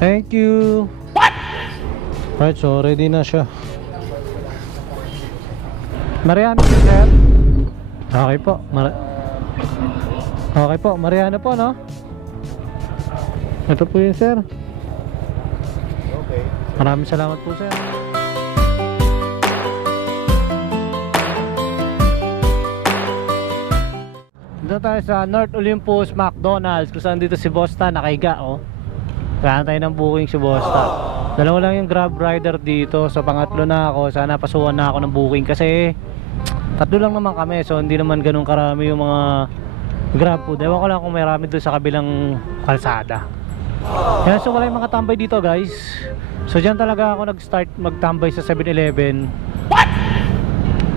Thank you. What? Right, so ready na siya. Mariano po, sir. Okay po. Mar okay po, Mariano po, no? Ito po yun, sir. Okay. Maraming salamat po, sir. Dito tayo sa North Olympus McDonald's kung saan dito si Bosta nakahiga oh. Kaya tayo ng booking si Bosta. Dalawa lang yung grab rider dito. So pangatlo na ako. Sana pasukan na ako ng booking kasi tatlo lang naman kami. So hindi naman ganun karami yung mga grab food. Ewan ko lang kung may rami doon sa kabilang kalsada. Kaya so wala yung mga tambay dito guys. So dyan talaga ako nag-start magtambay sa 7-Eleven.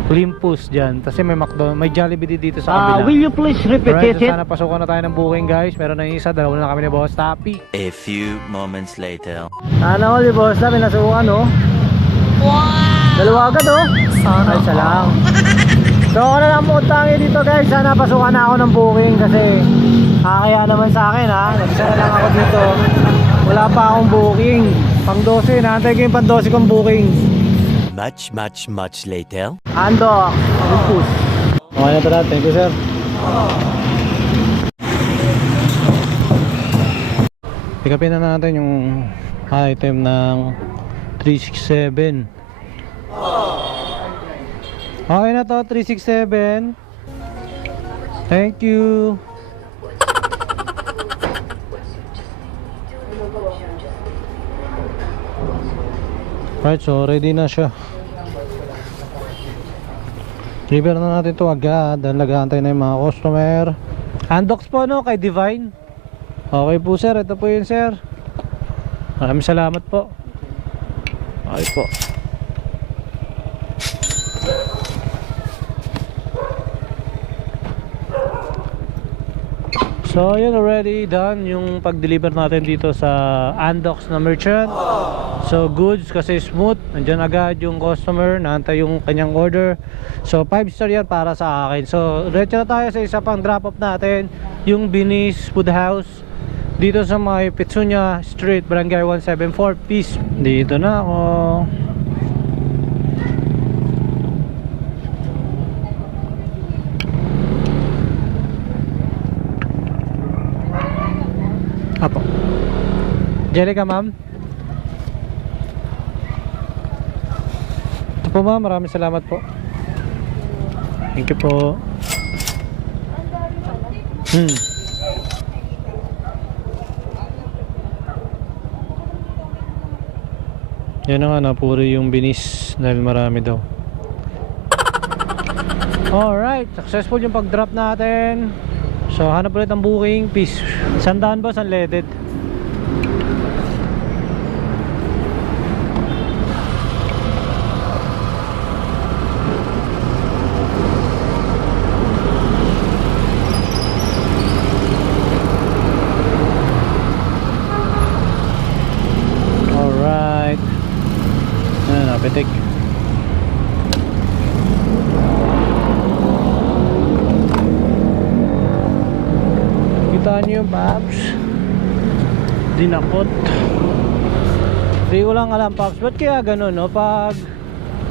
Olympus dyan. Kasi may McDonald's, may Jollibee din dito sa Uh, kabila. will you please repeat Alright, so it? sana pasukan na tayo ng booking guys. Meron na yung isa, dalawa na kami ni Boss Tapi. A few moments later. Ano ko si Boss Tapi, nasukan oh. Wow! Dalawa agad oh. Ay, isa lang. so ako na lang tangi dito guys. Sana pasukan na ako ng booking kasi kakaya naman sa akin ha. Nagsa na lang ako dito. Wala pa akong booking. Pang 12, naantay ko yung pang 12 kong booking. Much, much, much later. Ando, Olympus. Okay na tara, thank you sir. Pick upin na natin yung item ng 367. Okay na to, 367. Thank you. Right, so ready na siya. Deliver na natin to agad dahil nag-aantay na yung mga customer. Undox po no kay Divine. Okay po sir, ito po yun sir. Maraming salamat po. Okay po. So yun already done yung pag-deliver natin dito sa Andox na merchant. So goods kasi smooth, nandiyan agad yung customer, naantay yung kanyang order. So 5 star yan para sa akin. So diretso na tayo sa isa pang drop off natin, yung Binis Food House dito sa may Pitsunya Street, Barangay 174, Peace. Dito na ako. Apo. Jellica ma'am. Ito po ma'am, maraming salamat po. Thank you po. Hmm. Yan na nga, napuri yung binis dahil marami daw. Alright, successful yung pag-drop natin. So, hanap ulit ang booking. Peace. Sandaan ba? Unleaded? Alright. Ano na, petik. Yung Paps. Dinakot. Hindi ko lang alam Paps. Ba't kaya ganun no? Pag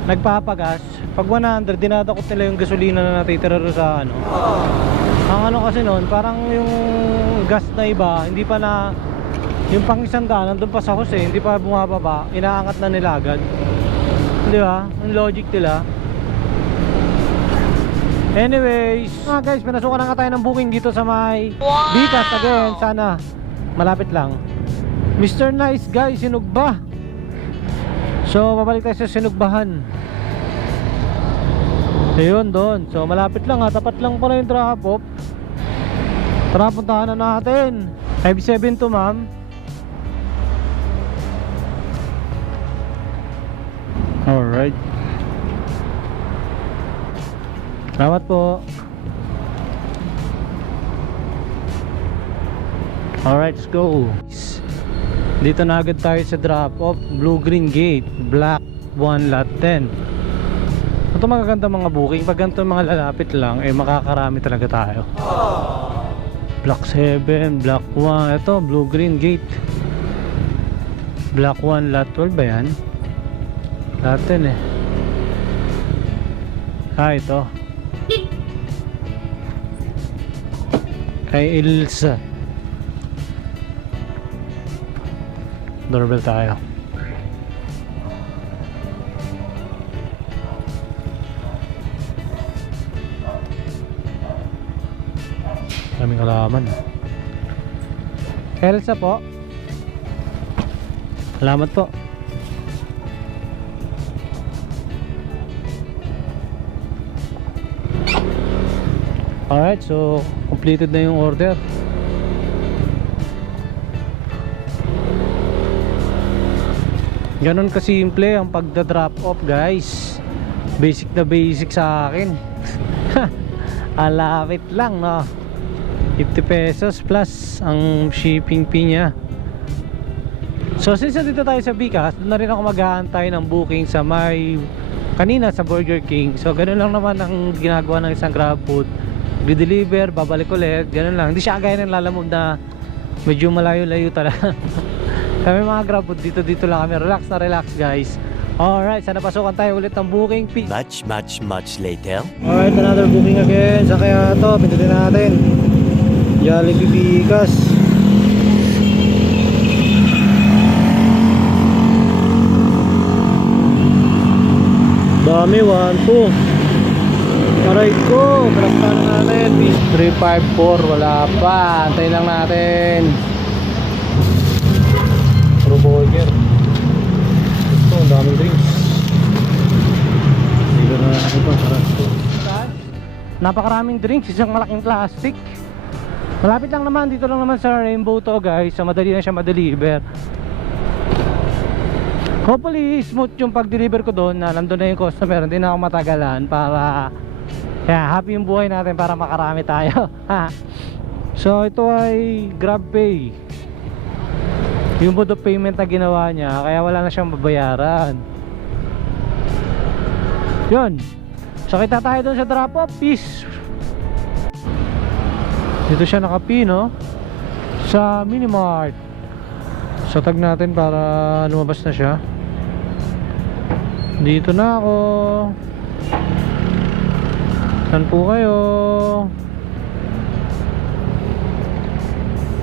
nagpapagas, pag 100, dinadakot nila yung gasolina na natitira sa ano. Ang ano kasi noon, parang yung gas na iba, hindi pa na yung pang isang daan, nandun pa sa hose, hindi pa bumababa, inaangat na nila agad. Di ba? Ang logic nila. Anyways, mga guys, pinasukan na nga tayo ng booking dito sa may Bitas again. Sana malapit lang. Mr. Nice Guy, Sinugba. So, babalik tayo sa Sinugbahan. Ayun, doon. So, malapit lang ha. Tapat lang pala yung drop off. Tara, puntahan na natin. 5-7 to, ma'am. Alright. Salamat po. Alright, let's go. Dito na agad tayo sa drop off. Blue Green Gate, Black 1 Lot 10. Ito magaganda mga booking. Pag ganito mga lalapit lang, eh makakarami talaga tayo. Black 7, Black 1. Ito, Blue Green Gate. Block 1, lot 12 ba yan? Latin eh. Ah, ito. Kay Ilsa. Doorbell tayo. Daming kalaman. Elsa po. Salamat po. Alright, so completed na yung order. Ganon kasimple ang pagda-drop off guys. Basic na basic sa akin. Alapit lang no. 50 pesos plus ang shipping fee niya. So since nandito tayo sa Bicas, doon na rin ako mag-aantay ng booking sa may kanina sa Burger King. So ganun lang naman ang ginagawa ng isang grab food. Di-deliver, babalik ulit, ganun lang. Hindi siya kagaya ng lalamove na medyo malayo-layo talaga. kami mga grab food, dito-dito lang kami. Relax na relax guys. Alright, sana pasukan tayo ulit ng booking fee. Much, much, much later. Alright, another booking again. Sa kaya to, pindutin natin. Jollibee Bicas. Dami, 1, 2. Aray ko, kalakpan na natin. 354, wala pa. Antay lang natin. Pro burger. Ito, ang daming drinks. Dito na natin ito. Napakaraming drinks, isang malaking plastic. Malapit lang naman, dito lang naman sa Rainbow to guys. So madali na siya ma-deliver. Hopefully smooth yung pag-deliver ko doon na nandun na yung customer. Hindi na ako matagalan para yeah, happy yung buhay natin para makarami tayo. So ito ay GrabPay. Yung mode of payment na ginawa niya kaya wala na siyang babayaran. Yun. So kita tayo doon sa drop off. Peace. Dito siya nakapi no? Sa Minimart. So tag natin para lumabas na siya. Dito na ako. Saan po kayo?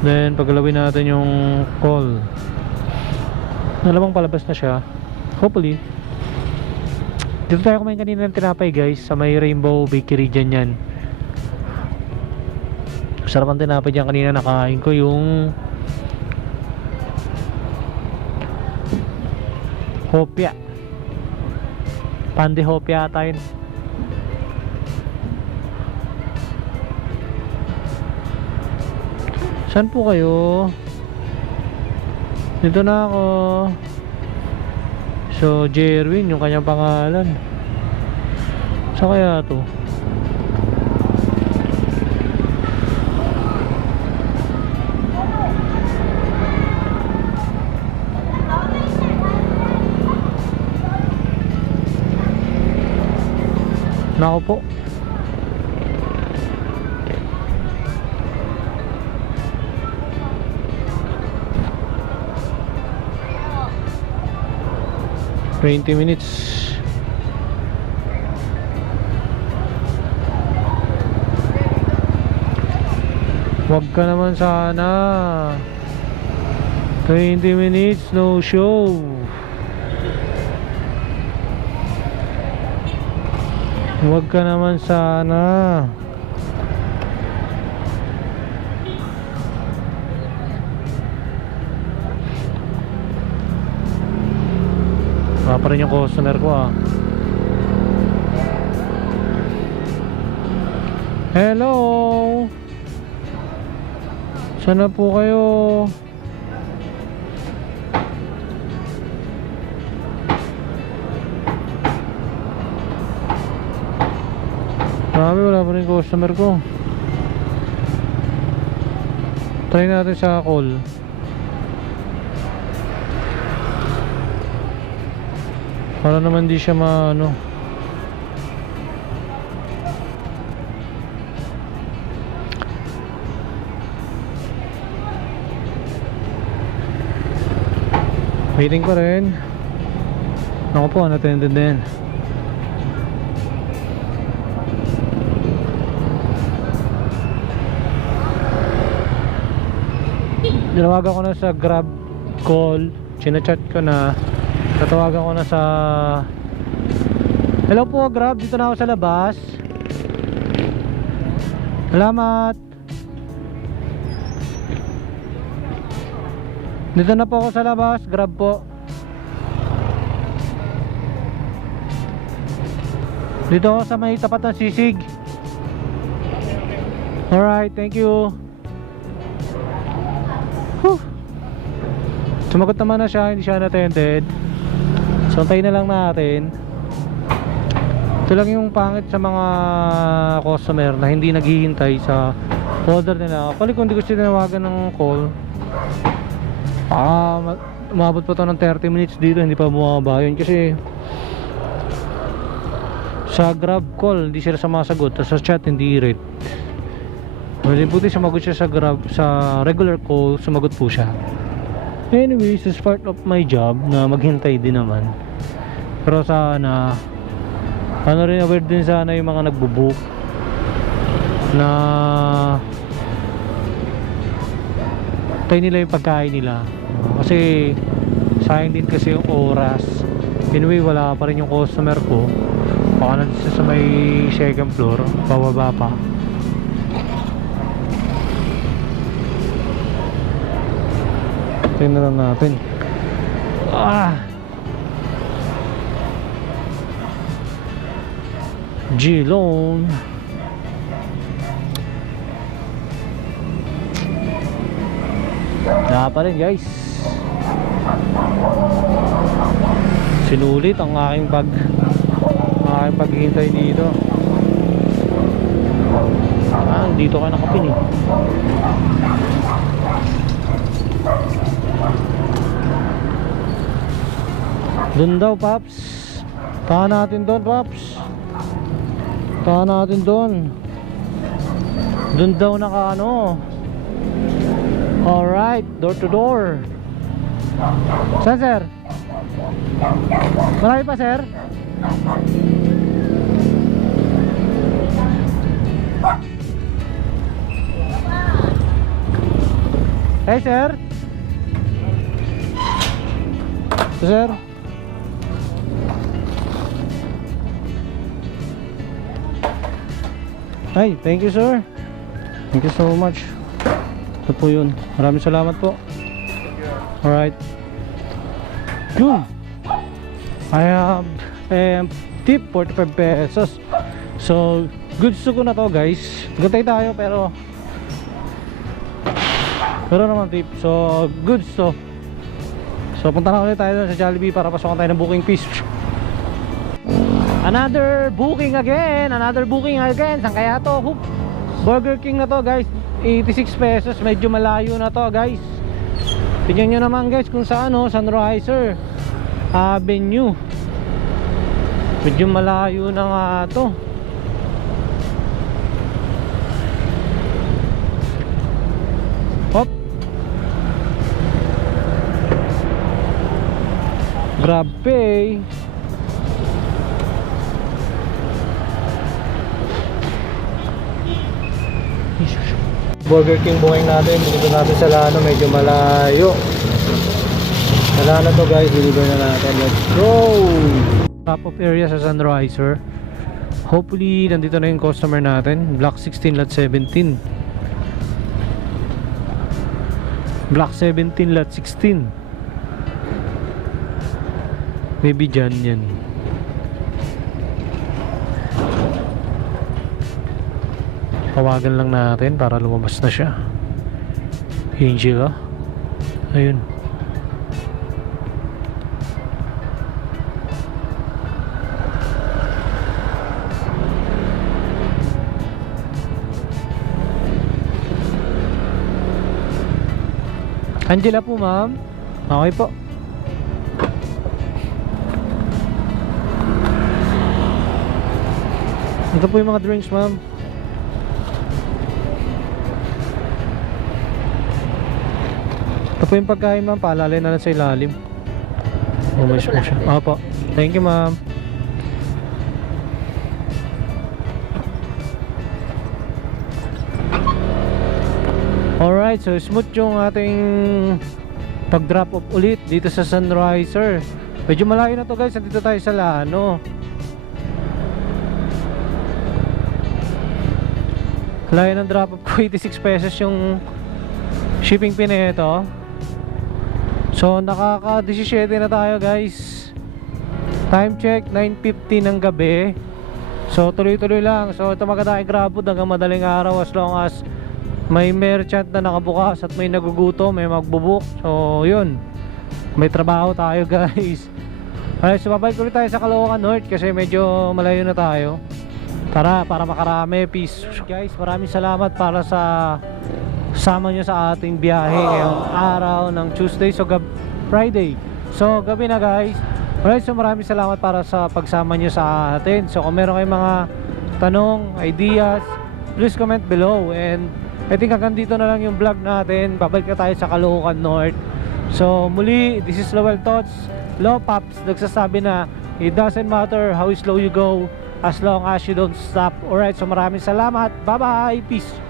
Then paggalawin natin yung call. Nalamang palabas na siya. Hopefully. Dito tayo kumain kanina ng tinapay guys sa may Rainbow Bakery dyan yan. Sarap ang tinapay dyan kanina nakain ko yung Hopya. Pande Hopya ata Saan po kayo? Dito na ako. So, Jerwin, yung kanyang pangalan. Saan kaya to? Nako po. Twenty minutes. Wag ka naman sana. 20 minutes, no show. Huwag ka naman sana. Wala pa rin yung customer ko ah. Hello! Sana po kayo? Grabe, wala pa rin customer ko. Try natin sa call. Para naman di siya maano. Waiting pa rin. Ako po, unattended din. Tinawagan ko na sa grab call. Chinachat ko na. Tatawagan ko na sa... Hello po, grab. Dito na ako sa labas. Salamat. Dito na po ako sa labas. Grab po. Dito ako sa may tapat ng sisig. Alright, thank you. Whew. Sumagot naman na siya, hindi siya unattended. So, antayin na lang natin. Ito lang yung pangit sa mga customer na hindi naghihintay sa order nila. Actually, kung hindi ko tinawagan ng call, ah, ma- umabot pa to ng 30 minutes dito, hindi pa bumaba yun. Kasi, sa grab call, hindi sila sumasagot. Sa chat, hindi rate. Well, buti sumagot siya sa grab, sa regular call, sumagot po siya. Anyways, it's part of my job na maghintay din naman. Pero sana, ano rin aware din sana yung mga nagbo-book na tayo nila yung pagkain nila. Kasi sayang din kasi yung oras. Anyway, wala pa rin yung customer ko. Baka nandito sa may second floor, bababa pa. Tingnan lang natin. Ah! G-Loan. Wala pa rin guys. Sinulit ang aking pag ang aking paghihintay dito. Ah, dito ka nakapin eh. Doon daw, Paps. Tahan natin doon, Paps. Tahan natin doon. Doon daw naka ano. Alright, door to door. Saan, sir? Marami pa, sir? Hey, sir? Sir? Ay, thank you sir. Thank you so much. Ito po yun. Maraming salamat po. Alright. Yun. I have um, tip 45 pesos. So, goods ko na to guys. Gantay tayo pero pero naman tip. So, goods to. So, punta na ulit tayo sa Jollibee para pasokan tayo ng booking fees. Another booking again, another booking again. Saan kaya to? Hoop. Burger King na to, guys. 86 pesos, medyo malayo na to, guys. Tingnan nyo naman, guys, kung saan oh, Sunriser Avenue. Medyo malayo na nga to. Hop. Grab pay. Burger King booking natin dito natin sa Lano medyo malayo. Lano to guys deliver na natin. Let's go! Top of area sa Sunriser. Hopefully nandito na yung customer natin. Block 16 lot 17 block 17 lot 16 maybe dyan yan tawagan lang natin para lumabas na siya. Angela ayun. Angela po ma'am. Okay po. Ito po yung mga drinks ma'am Ito po yung pagkain ma'am, paalalay na lang sa ilalim. Umalis po siya. Opo. Thank you, ma'am. Alright, so smooth yung ating pag-drop off ulit dito sa Sunriser. Medyo malayo na to guys, nandito tayo sa Lano. Layo ng drop off ko, 86 pesos yung shipping fee nito. So nakaka 17 na tayo guys. Time check 9:50 ng gabi. So tuloy-tuloy lang. So ito maganda kay Grabfood hanggang madaling araw as long as may merchant na nakabukas at may naguguto, may magbubuk. So yun. May trabaho tayo guys. Alright, so babalik ulit tayo sa Caloocan North kasi medyo malayo na tayo. Tara, para makarami. Peace. Guys, maraming salamat para sa sama nyo sa ating biyahe ngayong araw ng Tuesday. So gab Friday. So gabi na guys. Alright so maraming salamat para sa pagsama nyo sa atin. So kung meron kayong mga tanong, ideas please comment below. And I think hanggang dito na lang yung vlog natin. Babalik na tayo sa Caloocan North. So muli this is Lowell Tots. Low Pops nagsasabi na it doesn't matter how slow you go as long as you don't stop. Alright so maraming salamat. Bye bye peace